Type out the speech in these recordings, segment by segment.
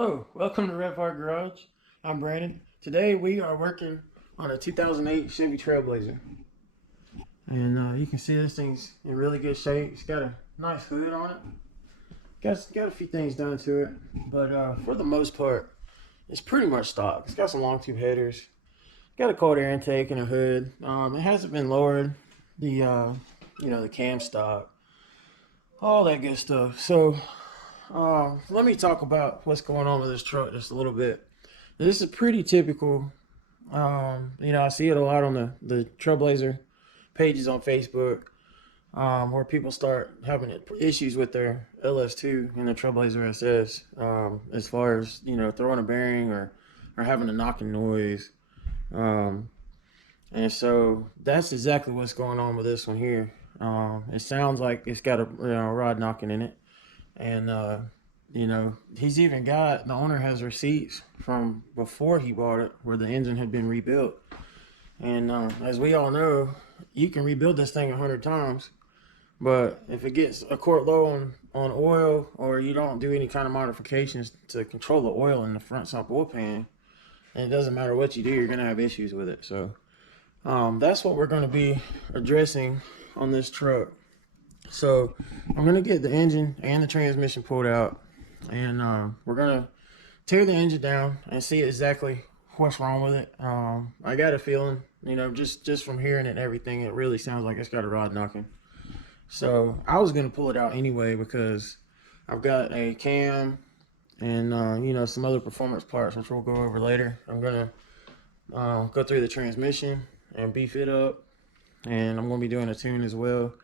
Hello, welcome to Red Park Garage. I'm Brandon. Today we are working on a 2008 Chevy Trailblazer. And you can see this thing's in really good shape. It's got a nice hood on it. Got a few things done to it, but for the most part, it's pretty much stock. It's got some long tube headers, got a cold air intake and a hood. It hasn't been lowered. The cam stock, all that good stuff. So let me talk about what's going on with this truck just a little bit. This is pretty typical. I see it a lot on the Trailblazer pages on Facebook, where people start having issues with their LS2 and the Trailblazer SS, as far as, throwing a bearing or having a knocking noise. And so that's exactly what's going on with this one here. It sounds like it's got a rod knocking in it. And, he's even got, the owner has receipts from before he bought it where the engine had been rebuilt. And as we all know, you can rebuild this thing 100 times, but if it gets a quart low on oil, or you don't do any kind of modifications to control the oil in the front sump oil pan, and it doesn't matter what you do, you're going to have issues with it. So that's what we're going to be addressing on this truck. So I'm going to get the engine and the transmission pulled out, and we're going to tear the engine down and see exactly what's wrong with it. I got a feeling, just from hearing it and everything, it really sounds like it's got a rod knocking. So I was going to pull it out anyway because I've got a cam and, some other performance parts, which we'll go over later. I'm going to go through the transmission and beef it up, and I'm going to be doing a tune as well.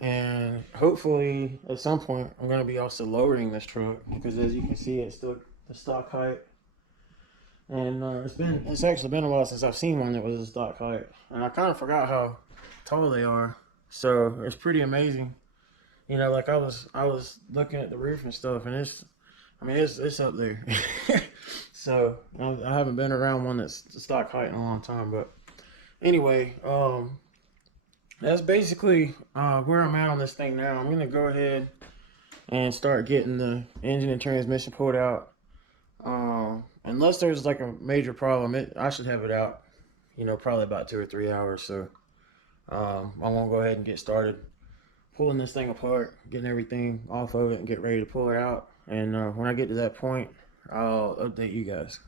And hopefully at some point I'm going to be also lowering this truck, because as you can see, it's still the stock height. And it's actually been a while since I've seen one that was a stock height, and I kind of forgot how tall they are. So it's pretty amazing. Like I was looking at the roof and stuff, and it's up there. So I haven't been around one that's stock height in a long time, but anyway, that's basically where I'm at on this thing now. I'm going to go ahead and start getting the engine and transmission pulled out. Unless there's like a major problem, I should have it out, probably about 2 or 3 hours. So I'm going to go ahead and get started pulling this thing apart, getting everything off of it, and get ready to pull it out. And when I get to that point, I'll update you guys.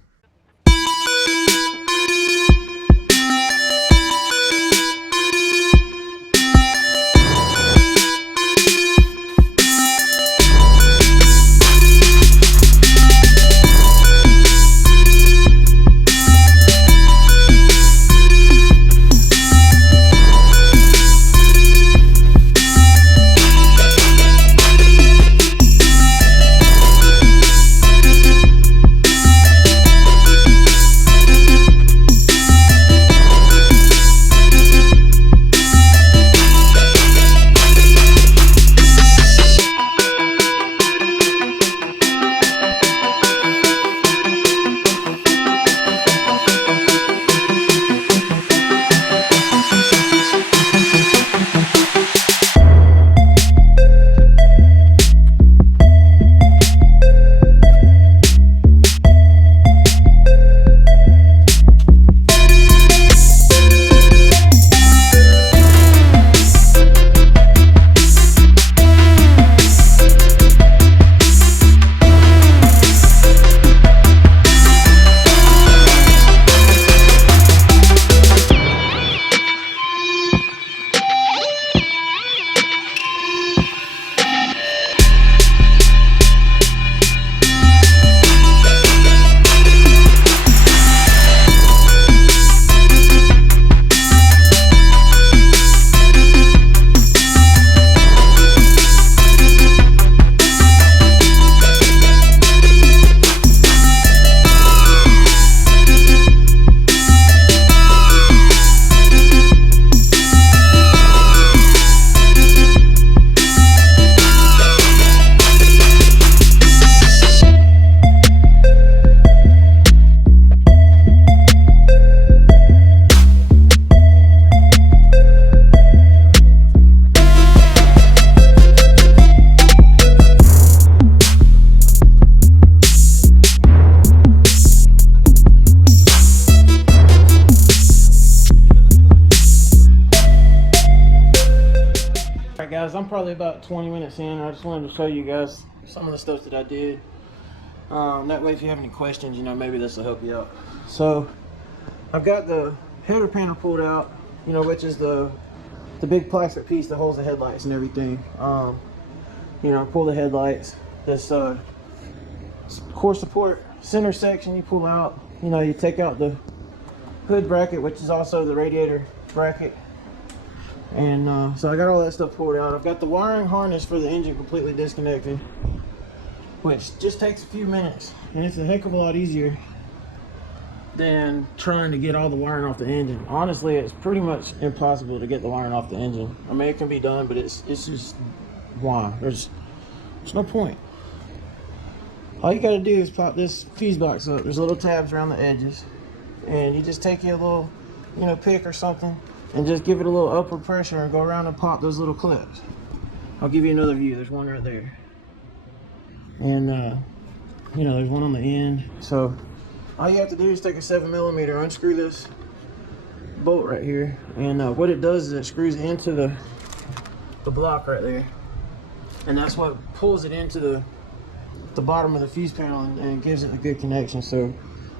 I'm probably about 20 minutes in. I just wanted to show you guys some of the stuff that I did. That way if you have any questions, you know, maybe this will help you out. So I've got the header panel pulled out, you know, which is the big plastic piece that holds the headlights and everything. You know, pull the headlights. This core support center section you pull out. You know, you take out the hood bracket, which is also the radiator bracket. And so I got all that stuff pulled out. I've got the wiring harness for the engine completely disconnected, which just takes a few minutes, and it's a heck of a lot easier than trying to get all the wiring off the engine. Honestly, it's pretty much impossible to get the wiring off the engine. I mean, it can be done, but it's just, why? There's no point. All you gotta do is pop this fuse box up. There's little tabs around the edges, and you just take your little, you know, pick or something, and just give it a little upward pressure and go around and pop those little clips. I'll give you another view. There's one right there. And you know, there's one on the end. So all you have to do is take a 7mm, unscrew this bolt right here, and what it does is it screws into the block right there, and that's what pulls it into the bottom of the fuse panel and gives it a good connection. So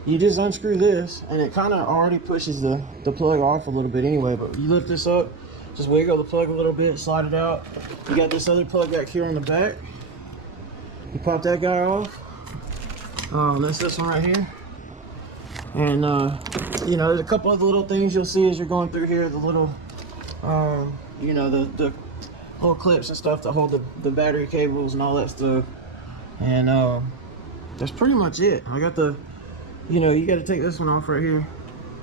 you just unscrew this, and it kind of already pushes the plug off a little bit anyway, but you lift this up, just wiggle the plug a little bit, slide it out. You got this other plug back here on the back. You pop that guy off. That's this one right here. And you know, there's a couple other little things you'll see as you're going through here. The little, you know, the little clips and stuff that hold the battery cables and all that stuff. And that's pretty much it. I got the, you know, you got to take this one off right here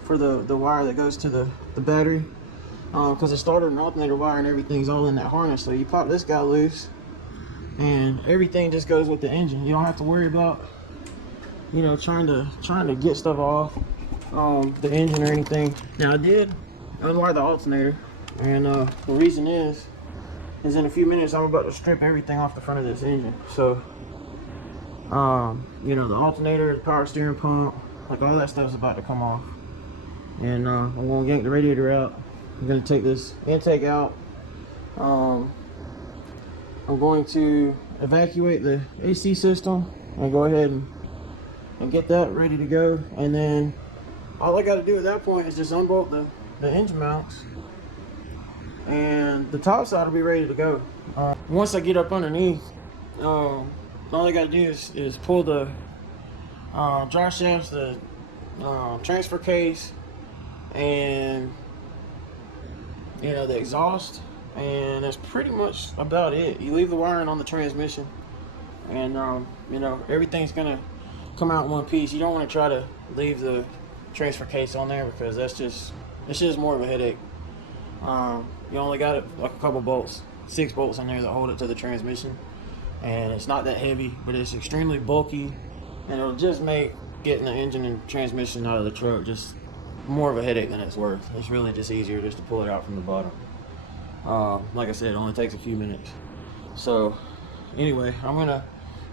for the wire that goes to the battery, because the starter and alternator wire and everything's all in that harness. So you pop this guy loose, and everything just goes with the engine. You don't have to worry about, you know, trying to get stuff off the engine or anything. Now I did unwire the alternator, and the reason is in a few minutes I'm about to strip everything off the front of this engine. So you know, the alternator, the power steering pump, like all that stuff's about to come off. And I'm gonna yank the radiator out. I'm gonna take this intake out. I'm going to evacuate the AC system and go ahead and get that ready to go. And then all I got to do at that point is just unbolt the engine mounts, and the top side will be ready to go. Once I get up underneath, all I got to do is pull the drive shafts, the transfer case, and you know, the exhaust, and that's pretty much about it. You leave the wiring on the transmission, and you know, everything's gonna come out in one piece. You don't want to try to leave the transfer case on there, because it's just more of a headache. You only got like a couple bolts, 6 bolts in there that hold it to the transmission, and it's not that heavy, but it's extremely bulky, and it'll just make getting the engine and transmission out of the truck just more of a headache than it's worth. It's really just easier just to pull it out from the bottom. Like I said, it only takes a few minutes. So anyway, I'm gonna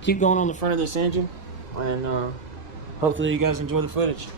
keep going on the front of this engine, and hopefully you guys enjoy the footage.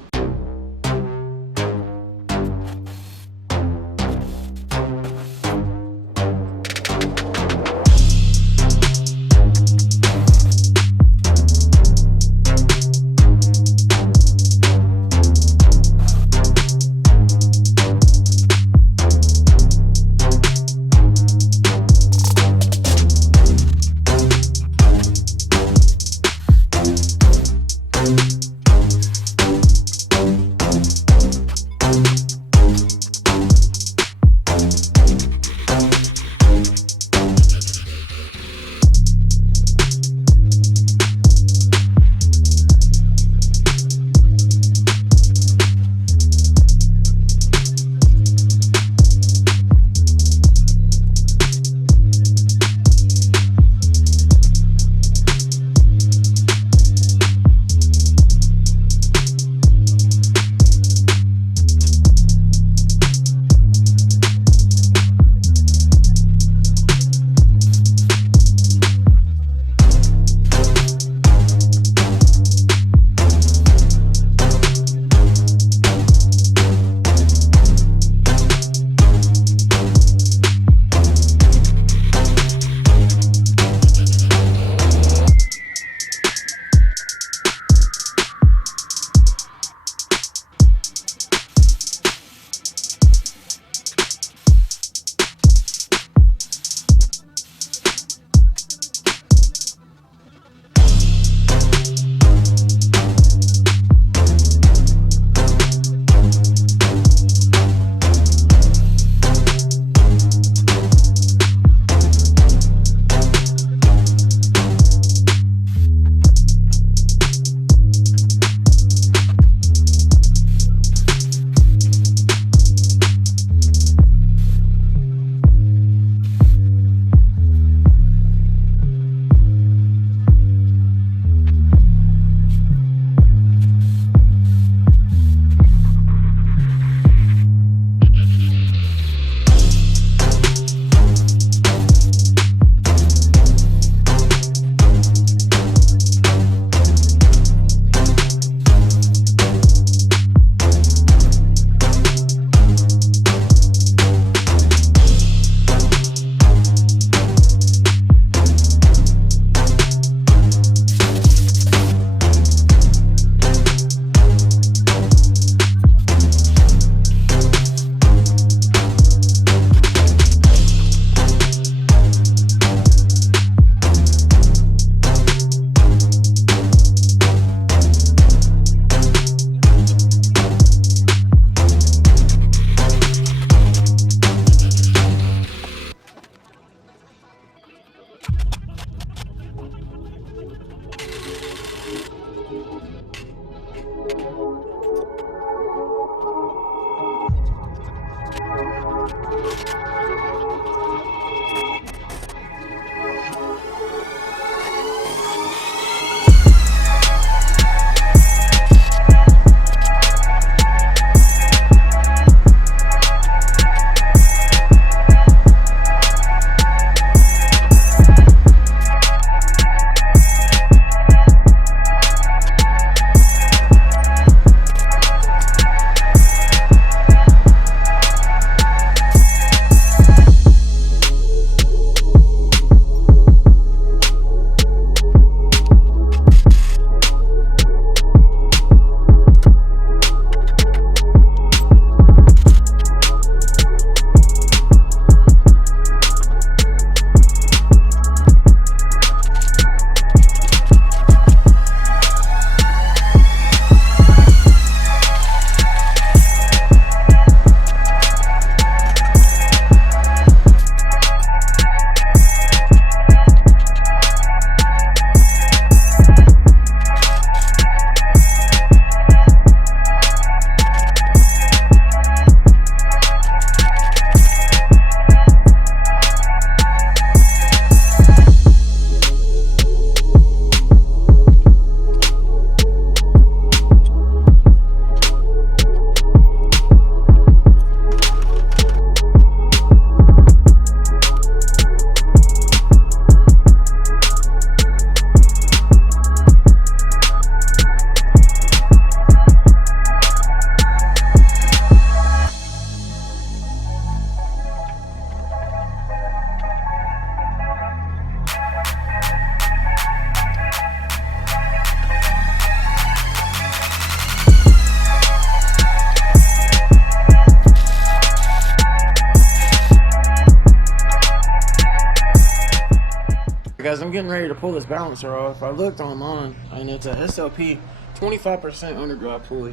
getting ready to pull this balancer off, I looked online, and it's a SLP 25% underdrive pulley,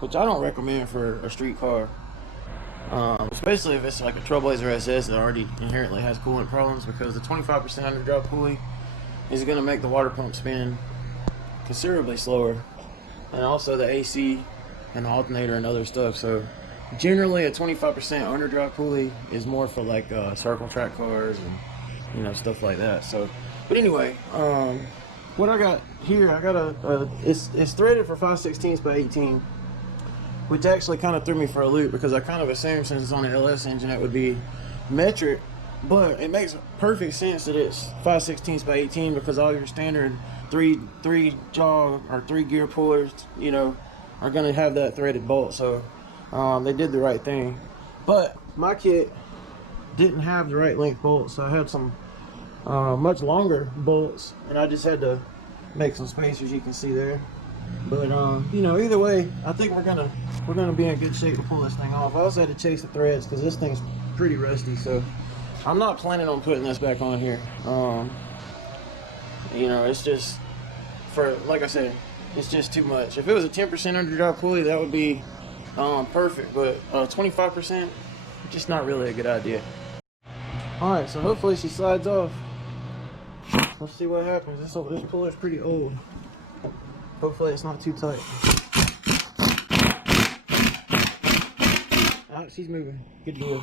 which I don't recommend for a street car. Especially if it's like a Trailblazer SS that already inherently has coolant problems, because the 25% underdrive pulley is going to make the water pump spin considerably slower, and also the AC and the alternator and other stuff. So generally a 25% underdrive pulley is more for like circle track cars and, you know, stuff like that. So, but anyway, what I got here, I got it's threaded for 5/16 by 18, which actually kind of threw me for a loop, because I kind of assumed since it's on an LS engine it would be metric, but it makes perfect sense that it's 5/16 by 18, because all your standard three jaw or 3 gear pullers, you know, are going to have that threaded bolt. So they did the right thing. But my kit didn't have the right length bolts, so I had some much longer bolts, and I just had to make some space, as you can see there. But you know, either way, I think we're gonna be in good shape to pull this thing off. I also had to chase the threads because this thing's pretty rusty, so I'm not planning on putting this back on here. You know, it's just, for, like I said, it's just too much. If it was a 10% underdrive pulley, that would be perfect, but 25%, just not really a good idea. Alright, so hopefully she slides off. Let's see what happens. This puller's pretty old. Hopefully it's not too tight. Ah, she's moving. Good deal.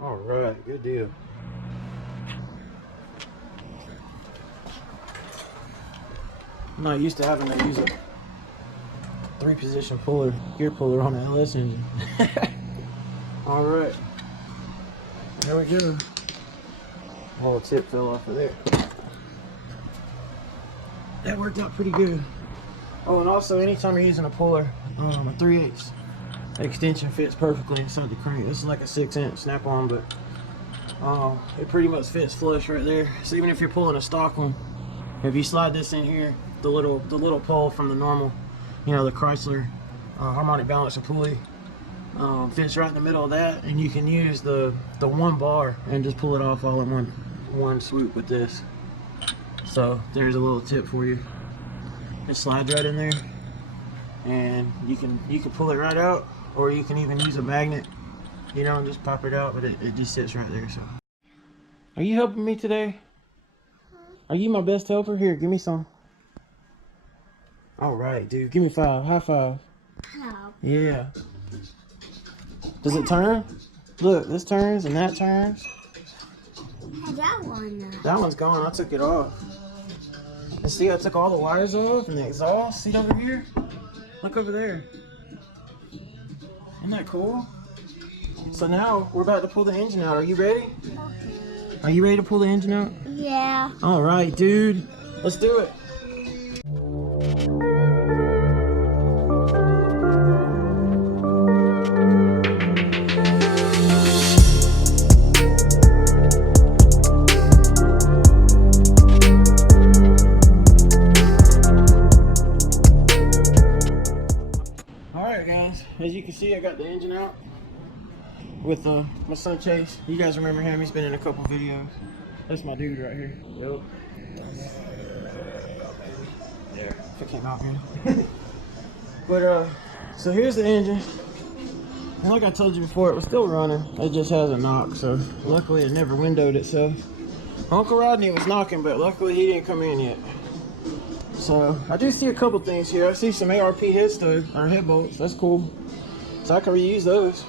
Alright, good deal. I'm not used to having to use a 3-position puller, gear puller on an LS engine. Alright, there we go. A little tip fell off of there. That worked out pretty good. Oh, and also anytime you're using a puller, a 3/8 extension fits perfectly inside the crank. This is like a 6-inch snap-on, but it pretty much fits flush right there. So even if you're pulling a stock one, if you slide this in here, the little pole from the normal, you know, the Chrysler harmonic balancer pulley fits right in the middle of that, and you can use the one bar and just pull it off all in one swoop with this. So there's a little tip for you. It slides right in there, and you can pull it right out, or you can even use a magnet, you know, and just pop it out, but it just sits right there. So, are you helping me today? Are you my best helper? Here, give me some. All right, dude, give me 5. High five. Hello. Yeah. Does it turn? Look, this turns and that turns. Hey, that one. That one's gone. I took it off. And see, I took all the wires off and the exhaust. See over here? Look over there. Isn't that cool? So now we're about to pull the engine out. Are you ready? Are you ready to pull the engine out? Yeah. All right, dude. Let's do it. As you can see, I got the engine out with my son Chase. You guys remember him? He's been in a couple videos. That's my dude right here. Yep. There. If it came out here. But so here's the engine. And like I told you before, it was still running. It just has a knock, so luckily it never windowed itself. Uncle Rodney was knocking, but luckily he didn't come in yet. So I do see a couple things here. I see some ARP head studs or head bolts. That's cool. So I can reuse those.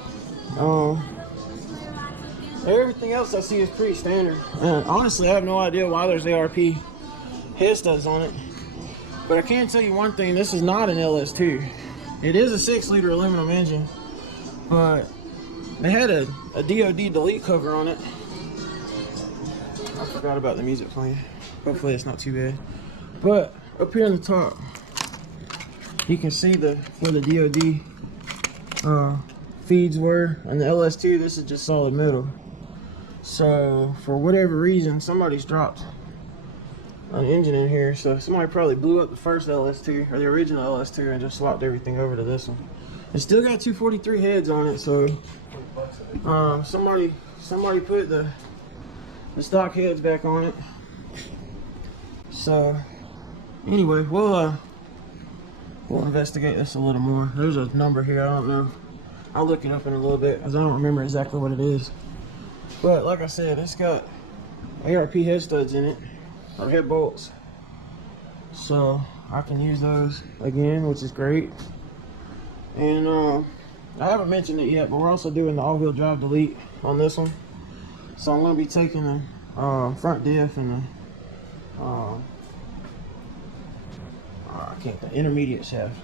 Everything else I see is pretty standard. And honestly, I have no idea why there's ARP head studs on it. But I can tell you one thing: this is not an LS2. It is a 6-liter aluminum engine, but they had a DOD delete cover on it. I forgot about the music playing. Hopefully it's not too bad. But up here on the top, you can see where the DOD feeds were. And the LS2, this is just solid metal. So for whatever reason, somebody's dropped an engine in here. So somebody probably blew up the first LS2 or the original LS2 and just swapped everything over to this one. It's still got 243 heads on it, so somebody put the stock heads back on it. So anyway, we'll investigate this a little more. There's a number here, I don't know. I'll look it up in a little bit because I don't remember exactly what it is. But like I said, it's got ARP head studs in it, or head bolts. So I can use those again, which is great. And I haven't mentioned it yet, but we're also doing the all-wheel drive delete on this one. So I'm going to be taking the front diff and the intermediate shaft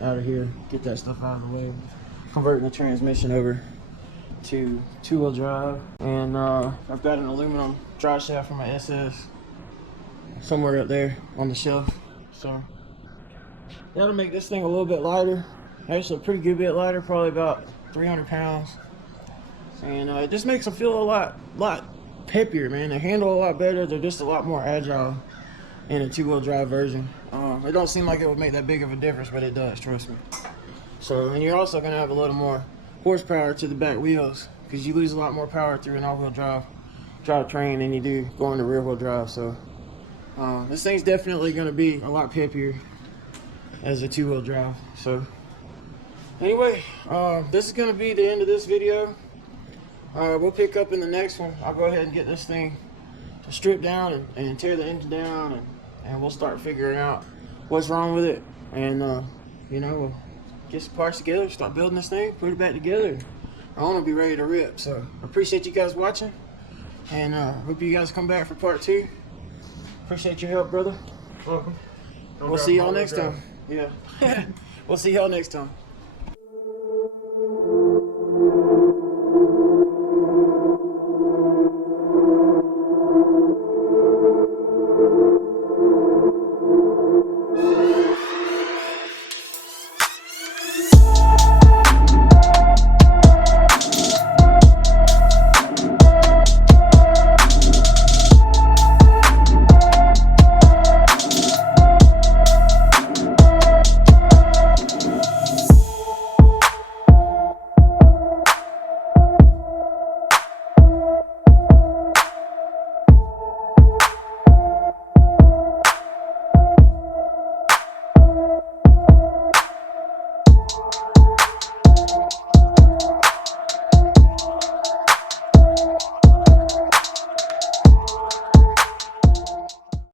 out of here, get that stuff out of the way, converting the transmission over to two-wheel drive. And I've got an aluminum drive shaft for my SS somewhere up there on the shelf, so that'll make this thing a little bit lighter, actually a pretty good bit lighter, probably about 300 pounds. And it just makes them feel a lot peppier, man. They handle a lot better. They're just a lot more agile in a two-wheel drive version. It don't seem like it would make that big of a difference, but it does, trust me. So, and you're also gonna have a little more horsepower to the back wheels because you lose a lot more power through an all-wheel drive train than you do going to rear-wheel drive. So this thing's definitely gonna be a lot peppier as a two-wheel drive. So anyway, this is gonna be the end of this video. We'll pick up in the next one. I'll go ahead and get this thing stripped down and tear the engine down, and we'll start figuring out what's wrong with it. And you know, we'll get some parts together, start building this thing, put it back together. I want to be ready to rip. So I appreciate you guys watching, and hope you guys come back for part 2. Appreciate your help, brother. Welcome. We'll see y'all next time. Yeah. We'll see y'all next time.